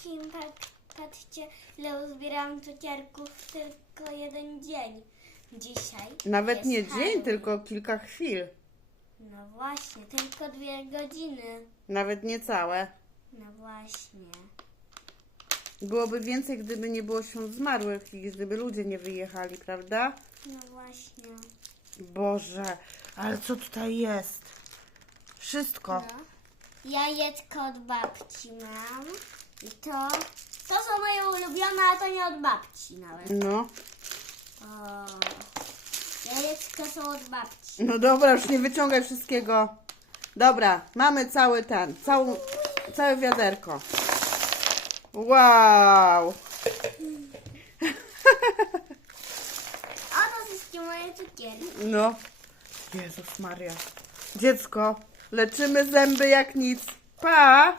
wszystkim, tak, patrzcie, ile uzbierałam cukierków w tylko jeden dzień. Dzisiaj. Nawet jest nie Halloween. dzień, tylko kilka chwil. No właśnie, tylko dwie godziny. Nawet nie całe. No właśnie. Byłoby więcej, gdyby nie było świąt zmarłych i gdyby ludzie nie wyjechali, prawda? No właśnie. Boże, ale co tutaj jest? Wszystko. No. Jajeczko od babci mam. To. To są moje ulubione, a to nie od babci nawet. No. O. Jajeczka są od babci. No dobra, już nie wyciągaj wszystkiego. Dobra, mamy cały ten, całą, całe wiaderko. Wow! A to wszystkie moje cukierki. No. Jezus Maria. Dziecko, leczymy zęby jak nic. Pa!